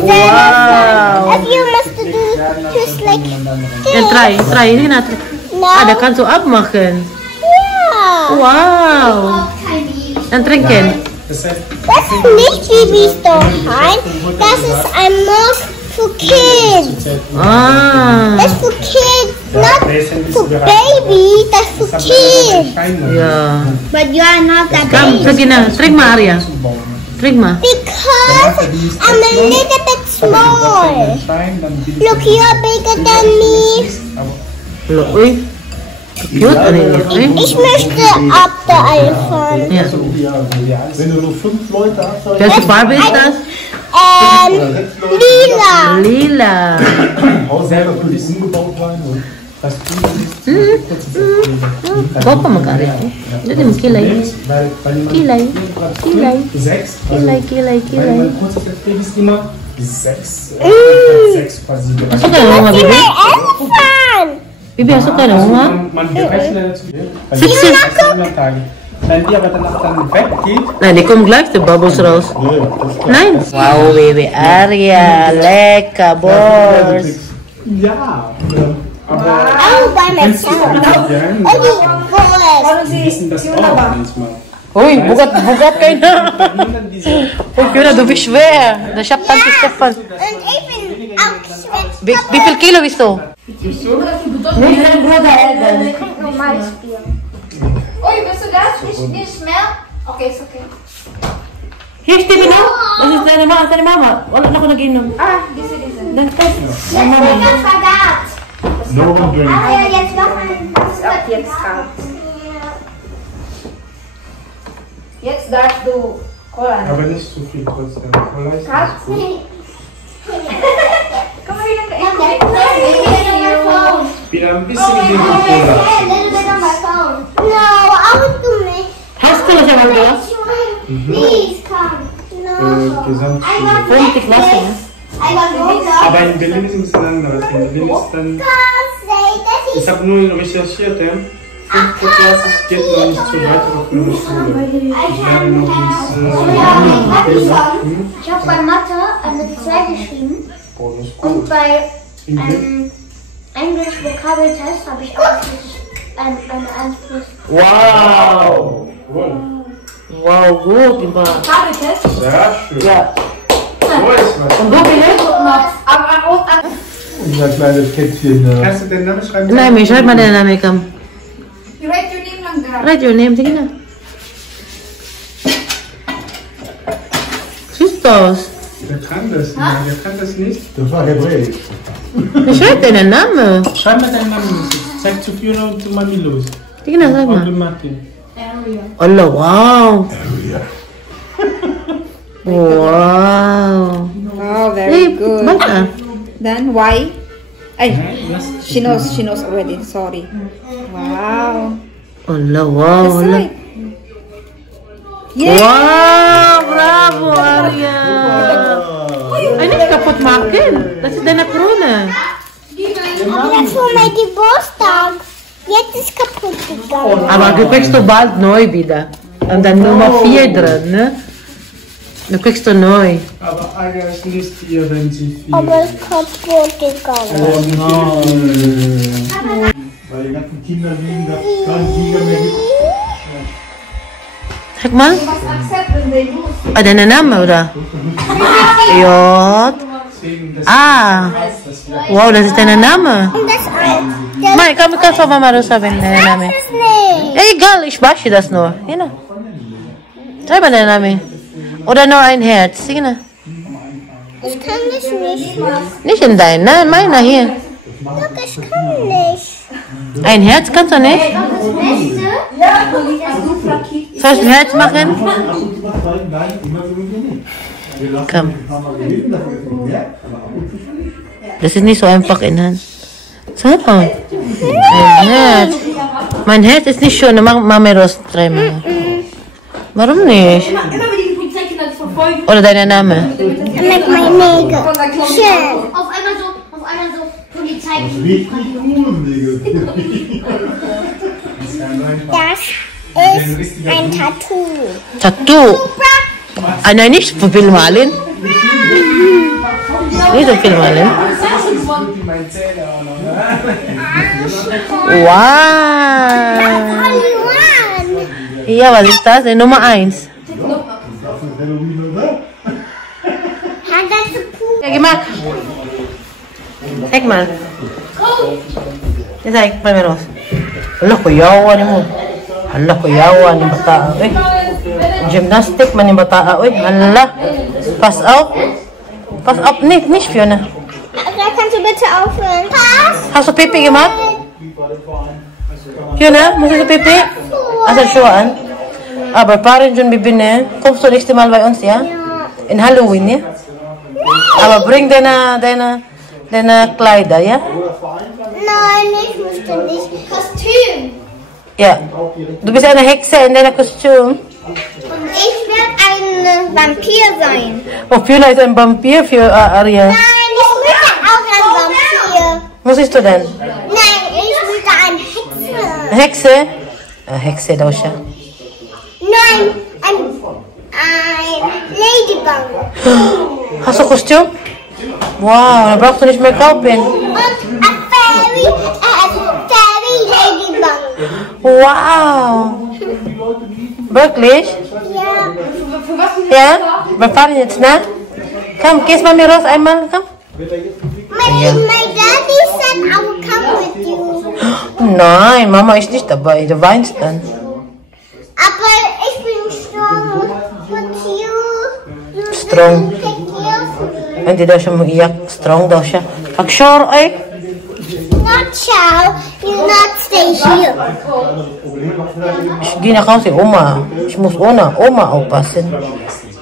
Wow. If you must do just like this. Ja, try. Hindi natin. No. Da kannst du abmachen. Yeah. Wow. Dann trinken. Das ist nicht Babystoffheim. Das ist ein Moss für Kids. Ah. Das ist für Kids, not for babies. Das ist für Kids. Ja. But you are not a Komm, baby. sige na. Trink mal, Arya. Trink mal. Because I'm a little bit small. Look, you're bigger than me. Look, uy. Cute, ano yun? Ich möchte ab der Elefant. Ja. Wenn du nur 5 Leute hast, Welche Farbe ist das? Lila. Lila. Haus selber für dich umgebaut sein. Gopa mo ka rin. Dito mo kilay. Kilay. Kilay. Kilay, kilay, kilay. Asa ka na mga bibi? Elefant. Bibi, asa ka na mga? Man berechnet natürlich, weil die 7 Tage. Wenn die aber dann weggeht, Nein, die kommen gleich, die Bubbles raus. Nein. Wow, Baby Arya. Lecker, Boss. ja. Aber Oh, by myself. gern, Oh, die Boys. die wissen das auch manchmal. Uy, bugat kayo na. Niemand diese Uy, Fiona, du bist schwer. Nasiyap tanto Stefan. Und ich bin auch schwer. Wie viel Kilo bist du? Normal spielen. Ui, bist du das? Nicht mehr? Okay, ist okay. Hier, Stevie, no? Das ist deine Mama. Wala na ako nag-inom. Ah, diese. Dann test. Jetzt bin ich vergabt. No one drinks. Ah ja, jetzt noch ein. Das ist ab jetzt kalt. Jetzt darfst du Cola nehmen. aber nicht zu viel trotzdem. Vielleicht Kalt? ist gut. Komm mal wieder. Wieder ein bisschen gegen Cola. No, I would do me. Hast du das ja mal gehört? Please come. No. Gesamt. I want Vorne die Klasse, ne? I want water. Aber in Berlin ist es ein bisschen anderes. In Berlin ist dann. Ich habe nur recherchiert, ja. 5. Klasse geht noch nicht zur weiterführenden Schule. Ich werde noch Ich habe bei Mathe eine 2 geschrieben und bei Englisch Vokabeltest habe ich auch eine 1 plus. Wow. Wow, gut, Iba. Kabeltest? Sehr schön. Ja. So ist was. Und du, Billy? Unser kleines Kätzchen. Kannst du den Namen schreiben? Nein, mir schreib mal deinen Namen, komm. You write your name lang there. Write your name, sige na. Siehst du das? Der kann das nicht. Der kann das nicht. Das war Hebräisch. Wie schreibt deinen Namen? Schreib mal deinen Namen. Zeig zu Fiona und zu Mami los. Sige na, sag Und mal. Martin. Allah, wow. Wow. Oh, very Hey, good. bata. Then why? Ay, she knows already. Sorry. Wow. Allah, wow. That's Allah. right. Yeah. Wow, bravo, Arya. Ay, nicht kaputt machen. Das ist deine Krone. Aber das war mein Geburtstag. Jetzt ist kaputt gegangen. Aber du kriegst du bald neu wieder. Und dann Nummer 4 drin, ne? Du kriegst du neu. Aber Aya ist nicht hier, wenn sie viel. Aber es ist kaputt gegangen. Weil die ganzen Kinder liegen, da kein Tiger mehr gibt. Sag mal. Was accepten they use? Ah, dein Name, oder? J. Ah. Wow, das ist dein Name. Und das Mai, kannst du mal Mama sabihin dein Name? ist nicht. Egal, ich wasche das nur. Genau. Schreib mal deinen Namen. Oder nur ein Herz. Genau. Ich kann das nicht. Nicht in deinen, nein, meiner hier. Look, ich kann nicht. Ein Herz kannst du nicht? Soll ich ein Herz machen? Nein, immer sowieso nicht. Wir lassen Komm. ein paar Mal reden, das ist nicht mehr. Aber ab und zu schon. Das ist nicht so einfach in Hand. So. Ein Herz. Mein Herz ist nicht schön. Mach mir das dreimal. Warum nicht? Immer wieder die Polizeikinder dich verfolgen. Oder dein Name? Mit meinen Nägeln. Schön. Auf einmal so Polizei. Richtig gruselig. Das ist ein Tattoo. Tattoo. Ah, nein, nicht für Bill Malin. Dito filmen. Wow! Only one. Ja, was ist das denn? Nummer 1. Hat das so cool. Ja, gemacht. Zeig mal. Ya, zeig mal mir raus. Hala, kuyawa ni mo. Hala, kuyawa ni bata. Gymnastic man ni bata. Hala. Pass auf. Pass auf. Nicht Fiona. Da kannst du bitte aufhören. Pass. Hast du Pipi gemacht? Fiona, musst du Pipi? Also schon an. Aber Paaren schon bibine. Kommst du nächstes Mal bei uns, ja? In Halloween, ja? Aber bring deine Kleider, ja? Nein, ich möchte nicht. Kostüm. Ja. Du bist eine Hexe in deinem Kostüm. Und ich werde ein Vampir sein. Oh, Fiona ist ein Vampir für Aria. Nein, ich möchte auch ein Vampir. Was ist du denn? Nein, ich möchte ein Hexe. Hexe? Hexe, Dosha. Nein, ein Ladybug. Hast du Kostüm? Wow, dann brauchst du nicht mehr kaufen. Und ein Fairy Ladybug. Wow. Wirklich? Ja. Ja? Wir fahren jetzt, ne? Komm, gehst mal mir raus einmal, komm. My daddy said I will come with you. Nein, Mama ist nicht dabei, du weinst dann. Aber ich bin strong. But you Strong. take care. Hindi daw siya mag-iyak. Strong daw siya. Pag sure, ay. Not shall you not stay here. Hindi na kasi Oma. Ich muss Oma aufpassen.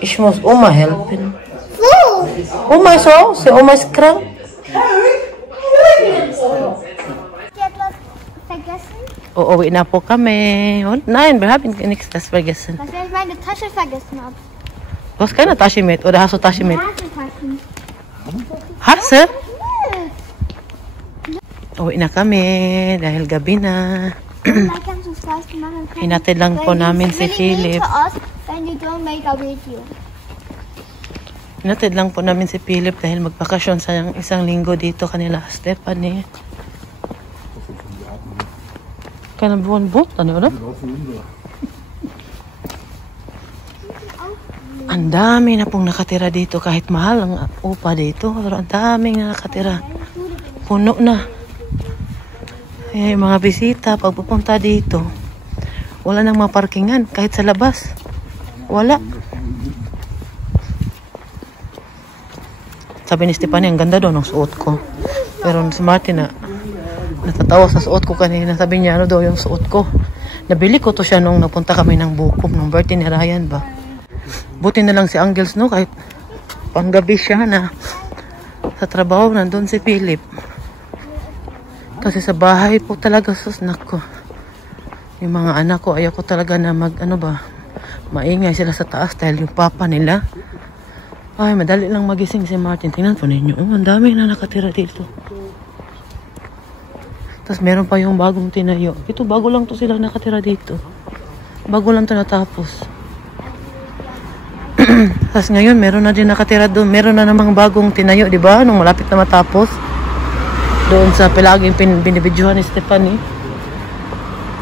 Ich muss Oma helfen. Wo? Oma ist so, si Oma ist krank. Sie hat was vergessen? Uuwi na po kami. Und nein, wir haben nichts vergessen. Was, wenn ich meine Tasche vergessen habe? Du hast keine Tasche mit, oder hast du Tasche mit? Tasche. Hast du? Uwi na kami dahil gabi na. Hinatid lang po namin si Philip. Hinatid lang po namin si Philip dahil magbakasyon sa isang linggo dito kanila Stephanie. Kana buwan po? Ano? Ang dami na pong nakatira dito kahit mahal ang upa dito. Pero ang daming nakatira. Puno na. Kaya yung mga bisita pagpupunta dito, wala nang maparkingan kahit sa labas. Wala. Sabi ni Stephanie, ang ganda daw ng suot ko. Pero si Martin natatawa sa suot ko kanina. Sabi niya, ano daw yung suot ko. Nabili ko to siya nung napunta kami ng Bukom, nung birthday ni Ryan ba. Buti na lang si Angels, no? Kahit panggabi siya na sa trabaho, nandun si Philip. Kasi sa bahay po talaga, susnak ko. Yung mga anak ko, ayaw ko talaga na maingay sila sa taas dahil yung papa nila. Ay, madali lang magising si Martin. Tingnan po ninyo. Ang dami na nakatira dito. Tapos meron pa yung bagong tinayo. Ito, bago lang to sila nakatira dito. Bago lang to natapos. Tapos ngayon, meron na din nakatira doon. Meron na namang bagong tinayo, di ba? Nung malapit na matapos. Doon sa palaging binibidyohan ni Stephanie.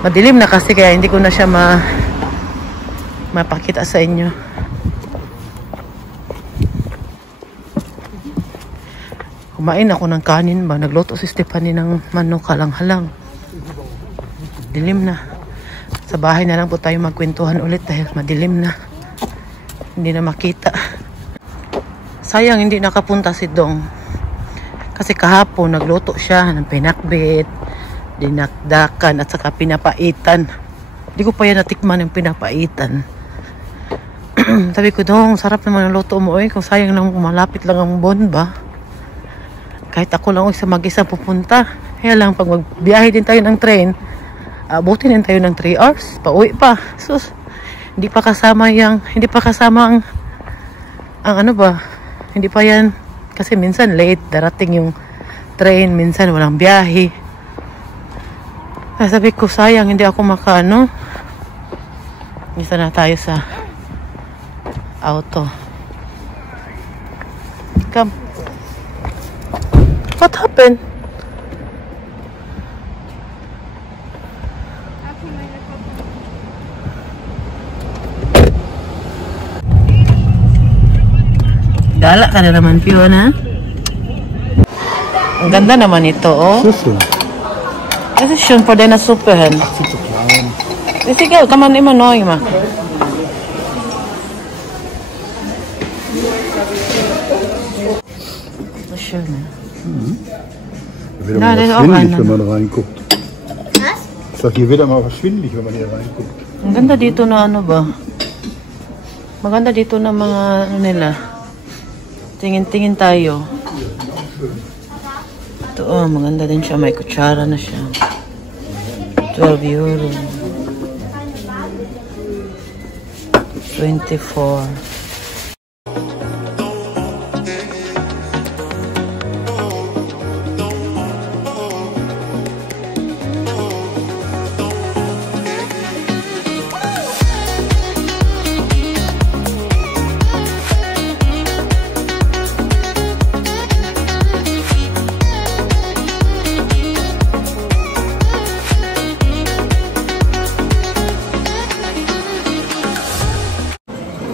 Madilim na kasi kaya hindi ko na siya mapakita sa inyo. Kumain ako ng kanin ba? Nagluto si Stephanie ng manok halang-halang. Dilim na. Sa bahay na lang po tayo magkwentuhan ulit dahil madilim na. Hindi na makita. Sayang hindi nakapunta si Dong. Kasi kahapon nagluto siya ng pinakbit, dinakdakan at saka pinapaitan. Hindi ko pa yan natikman yung pinapaitan. Sabi ko, Dong, sarap naman ang luto mo. Kung sayang lang malapit lang ang buwan ba? Kahit ako lang isa mag-isa pupunta. Kaya lang pag magbiyahe din tayo ng train, abutin din tayo ng 3 hours. Pauwi pa. Sus, hindi pa kasama ang ano ba? Hindi pa yan. Kasi minsan late, darating yung train, minsan walang biyahe. Kaya sabi ko, sayang, hindi ako makaano. Isa na tayo sa auto. Come. What happened? Gala ka na naman, Fiona. Ang ganda naman ito, oh. Schüssel. Das ist schön für deine Suppe. Viel zu klein. Ist egal, kann man immer neu machen. Das ist schön, ne? Hier wird Na, mal das ist auch schwindelig, einer. wenn man reinguckt. Was? Ich sag, hier wird mal schwindelig, wenn man hier reinguckt. Ang ganda dito na ano ba? Maganda dito na mga ano nila. Tingin-tingin tayo. Ito oh, maganda din siya. May kutsara na siya. 12 euro. 24.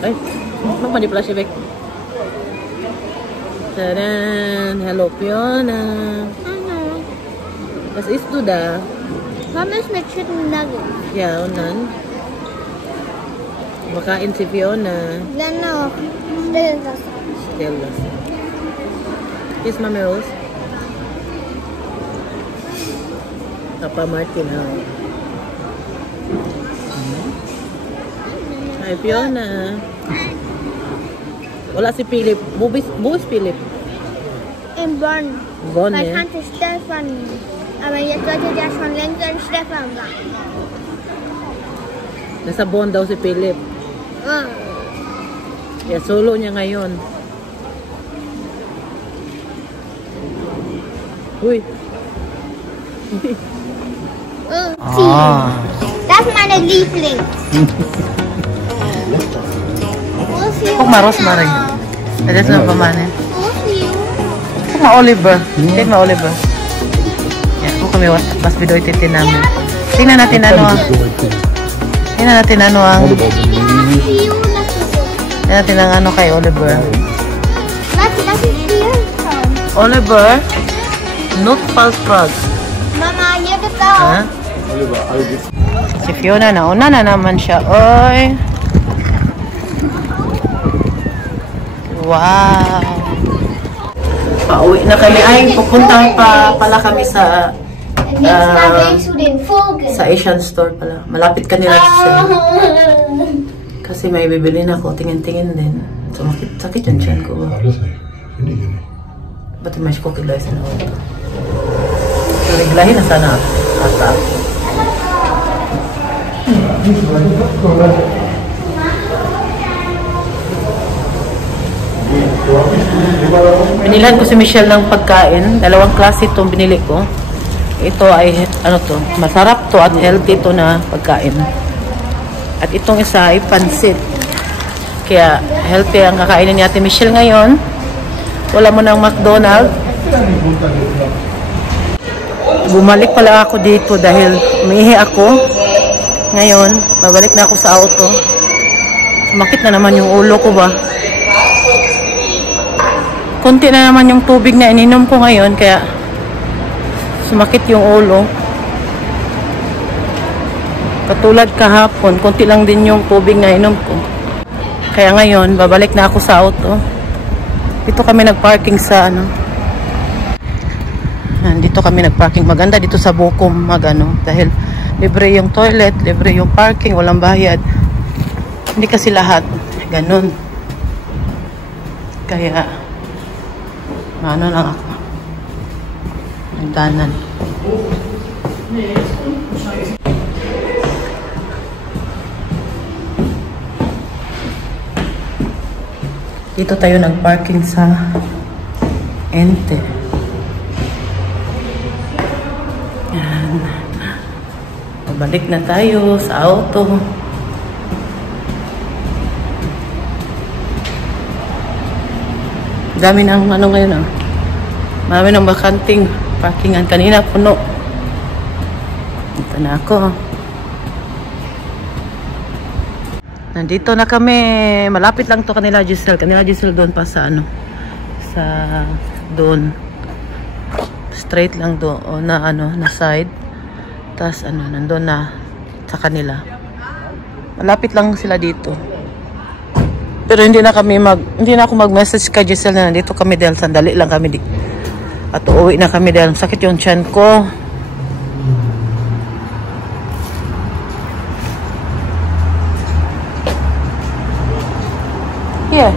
Ay, magmanipula-flashback. Tadan! Hello, Fiona. Hallo. Was isst du da? Pommes mit Chicken Nuggets. Ja, und dann? Makain si Fiona. Dann noch Stillwasser. Stillwasser. Hier ist Mami Rose. Papa Martin auch. Hi, Fiona. Wala si Philip. Wo ist Philip? In Bonn. Bonn, Bei ja. Tante Stefanie. Aber jetzt sollte der schon längst in Stefan sein. Nasa Bonn daw si Philip. Ah. Yeah, solo niya ngayon. Uy. Oh, das ist meine Liebling. Kung ma-rosemary. Adas na pa man eh. Kung ma-Oliver. Kaya ma-Oliver. Yan, kung kami mas bidoy titin namin. Tingnan natin ano ang... Tingnan natin ano ang... Tingnan natin ang ano kay Oliver. Das ist hier schon. Oliver, Notfallfrog. Mama, hier gibt's auch. Ha? Si Fiona, nauna na naman siya. Oy. Wow. Pauwi na kami. Ay, pupunta pa pala kami sa Nächstes Mal gehe ich zu den Vogel. sa Asian store pala. Malapit kanila siya. Kasi may bibili na ako. Tingin-tingin din. So, sakit yung tiyan ko. Alles nicht. Finde ich nicht. Ba't may ko kiglays na ako? So, reglahin na sana ata. Binilhan ko si Michelle ng pagkain. Dalawang klase itong binili ko. Ito ay, ano to, masarap to at healthy to na pagkain. At itong isa ay pansit. Kaya healthy ang kakainin ni Ate Michelle ngayon. Wala mo ng McDonald's. Bumalik pala ako dito dahil umihi ako. Ngayon, babalik na ako sa auto. Sumakit na naman yung ulo ko ba. Kunti na naman yung tubig na ininom ko ngayon, kaya sumakit yung ulo. Katulad kahapon, kunti lang din yung tubig na inom ko. Kaya ngayon, babalik na ako sa auto. Dito kami nagparking sa ano. Dito kami nagparking. Maganda dito sa Bukom magano dahil libre yung toilet, libre yung parking, walang bayad. Hindi kasi lahat ganun. Kaya ano lang ako. Nagdanan. Dito tayo nagparking sa Ente. Yan. Pabalik na tayo sa auto. Dami ng ano ngayon ah. Marami ng bakanting parkingan. Kanina puno. Ito na ako. Nandito na kami. Malapit lang to kanila Giselle. Kanila Giselle doon pa sa ano. Sa doon. Straight lang doon na ano, na side. Tapos ano, nandun na sa kanila. Malapit lang sila dito. Pero hindi na ako mag-message kay Giselle na nandito kami dahil sandali lang kami at uuwi na kami dahil sakit yung tiyan ko. Here.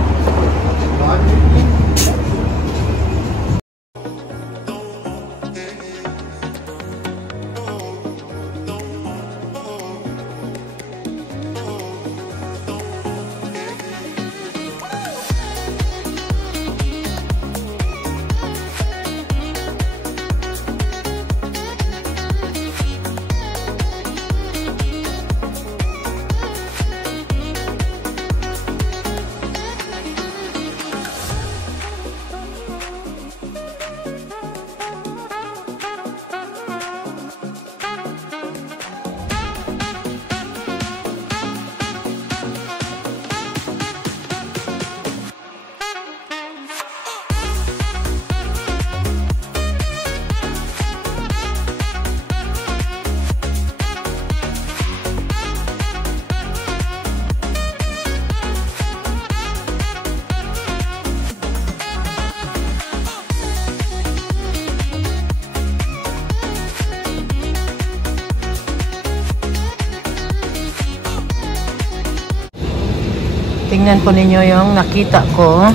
Tingnan po ninyo yung nakita ko.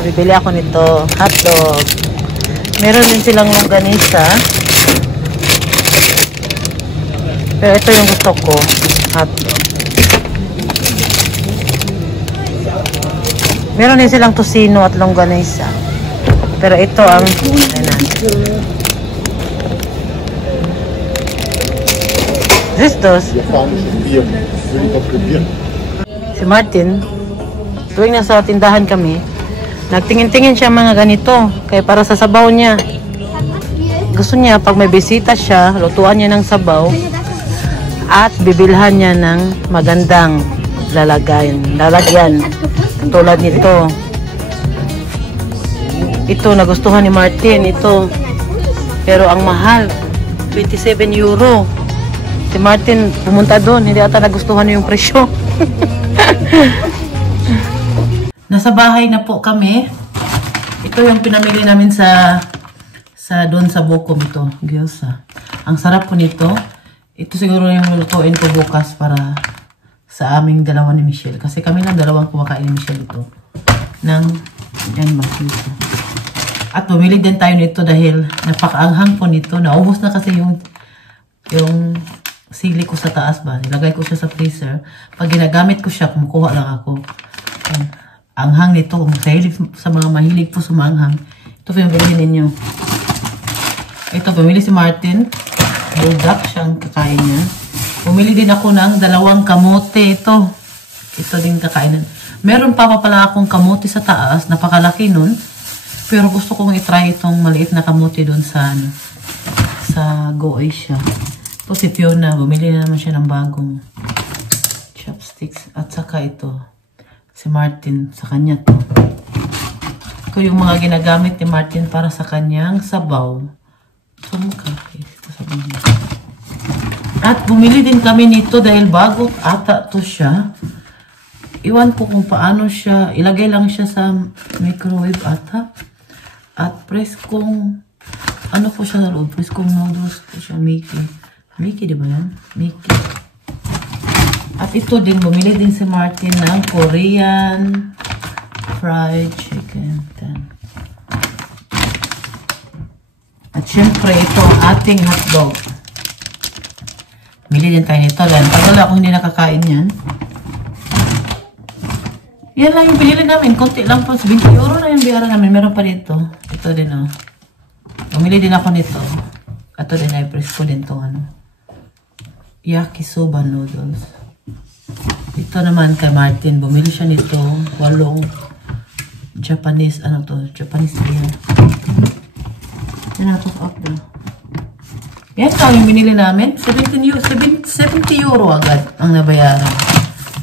Bibili ako nito. Hotdog. Meron din silang longganisa. Pero ito yung gusto ko. Hotdog. Meron din silang tosino at longganisa. Pero ito ang This si Martin, tuwing nasa tindahan kami, nagtingin-tingin siya mga ganito. Kaya para sa sabaw niya. Gusto niya, pag may bisita siya, lutuan niya ng sabaw at bibilhan niya ng magandang lalagyan. Tulad nito. Ito, nagustuhan ni Martin. Ito. Pero ang mahal, 27 euro. Si Martin, pumunta doon. Hindi ata nagustuhan yung presyo. Nasa bahay na po kami. Ito yung pinamili namin sa doon sa Bukom ito, gyoza. Ang sarap po nito. Ito siguro yung lutuin ko bukas para sa aming dalawa ni Michelle. Kasi kami lang dalawang kumakain ni Michelle ito. Yan dito. At bumili din tayo nito dahil napakaanghang po nito. Naubos na kasi yung sili ko sa taas ba. Nilagay ko siya sa freezer. Pag ginagamit ko siya, kumukuha lang ako. Anghang nito. Sa mga mahilig po sumanghang. Ito po yung bilhin ninyo. Ito, pumili si Martin. Buldak siyang kakain niya. Pumili din ako ng 2 kamote. Ito din kakainan. Meron pa pala akong kamote sa taas. Napakalaki nun. Pero gusto kong itry itong maliit na kamote doon sa Go Asia. Ito si Fiona, bumili na naman siya ng bagong chopsticks. At saka ito, si Martin, sa kanya to. Ito yung mga ginagamit ni Martin para sa kanyang sabaw. At bumili din kami nito dahil bago ata to siya. Iwan ko kung paano siya, ilagay lang siya sa microwave ata. At preskong, ano po siya na loob? Preskong noodles po siya, Mickey, di ba yan? Mickey. At ito din, bumili din si Martin ng Korean fried chicken. At syempre, ito ang ating hotdog. Bili din tayo nito. Tagal ako hindi nakakain yan. Yan lang yung binili namin. Konti lang po. 20 euro na yung biyaran namin. Meron pa dito. Ito din oh. Bumili din ako nito. Ito din ay presko din itong ano. Yakisoba noodles. Ito naman kay Martin. Bumili siya nito. 8 Japanese, ano to? Japanese beer. Yan ako sa Opera. Yan lang yung binili namin. 70 euro agad ang nabayaran.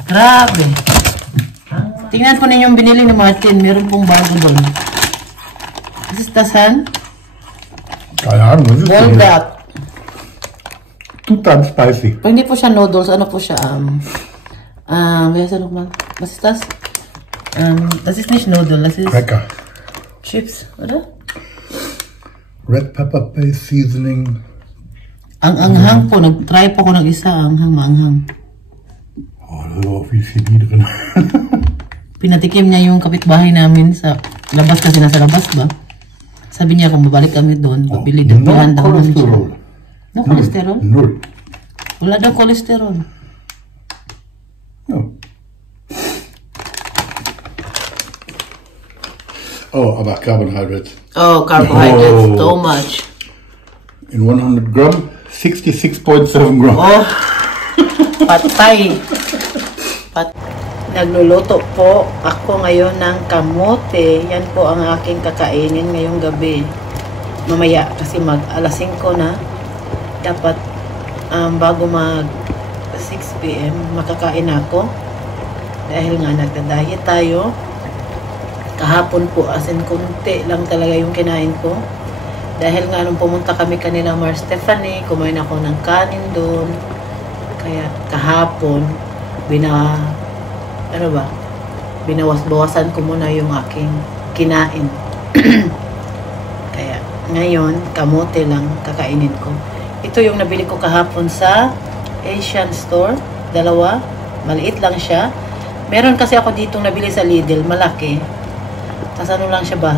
Grabe. Tingnan ko ninyo yung binili ni Martin. Meron pong bago doon. This is Tasan. Keine Ahnung, was ist Ball das? wrap. Total spicy. Pag hindi po siya noodles, ano po siya? Wie heißt er nochmal? Was ist das? Das ist nicht Nudel, das ist Lecker. Chips, oder? Red pepper paste seasoning. Ang anghang po, nag-try po ko ng isa, anghang, maanghang. Oh, da ist auch viel Chemie drin. Pinatikim niya yung kapitbahay namin sa labas kasi nasa labas ba? Sabi niya kung babalik kami doon, pabili doon. No Daw namin siya. cholesterol. No cholesterol? Null. Wala daw cholesterol. No. Oh, aber carbohydrates. Oh, carbohydrates, so much. In 100 gram, 66.7 gram. Oh, patay. Nagluluto po ako ngayon ng kamote. Yan po ang aking kakainin ngayong gabi. Mamaya kasi alas 5 na. Dapat bago mag 6 PM makakain ako. Dahil nga nagda-diet tayo. Kahapon po as in kunti lang talaga yung kinain ko. Dahil nga nung pumunta kami kanina Mar Stephanie, kumain ako ng kanin doon. Kaya kahapon binawas-bawasan ko muna yung aking kinain. Kaya ngayon kamote lang kakainin ko. Ito yung nabili ko kahapon sa Asian store. Dalawa, maliit lang siya. Meron kasi ako ditong nabili sa Lidl, malaki. Tapos ano lang siya ba?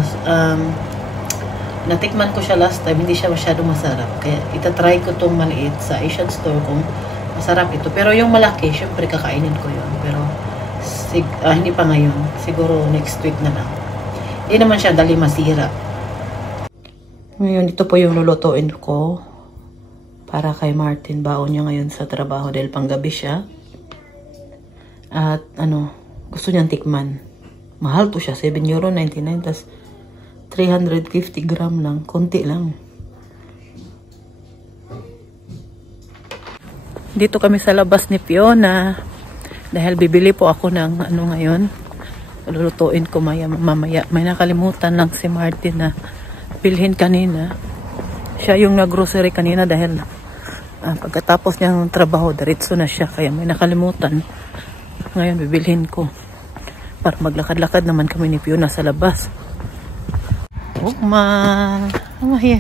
Natikman ko siya last time, hindi siya masyadong masarap. Kaya itatry ko itong maliit sa Asian store kung masarap ito. Pero yung malaki, syempre kakainin ko yun. Pero hindi pa ngayon. Siguro next week na lang. Hindi naman siya dali masira. Ngayon, ito po yung lulutuin ko para kay Martin. Baon niya ngayon sa trabaho dahil panggabi siya. At gusto niyang tikman. Mahal to siya, €7.99, tas 350 gram lang, konti lang. Dito kami sa labas ni Fiona dahil bibili po ako ng ngayon. Lulutuin ko mamaya. May nakalimutan lang si Martin na bilhin kanina. Siya yung nag-grocery kanina dahil pagkatapos niyang trabaho, diretso na siya. Kaya may nakalimutan. Ngayon bibilhin ko. Para maglakad-lakad naman kami ni Fiona sa labas. Oh man. Hier.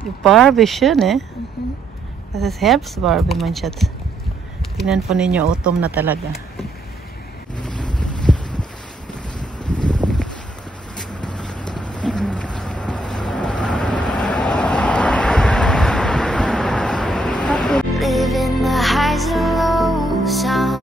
Die Barbie schön, eh? Das ist Herbstbarbie, mein Schatz. Tingnan po ninyo, autumn na talaga.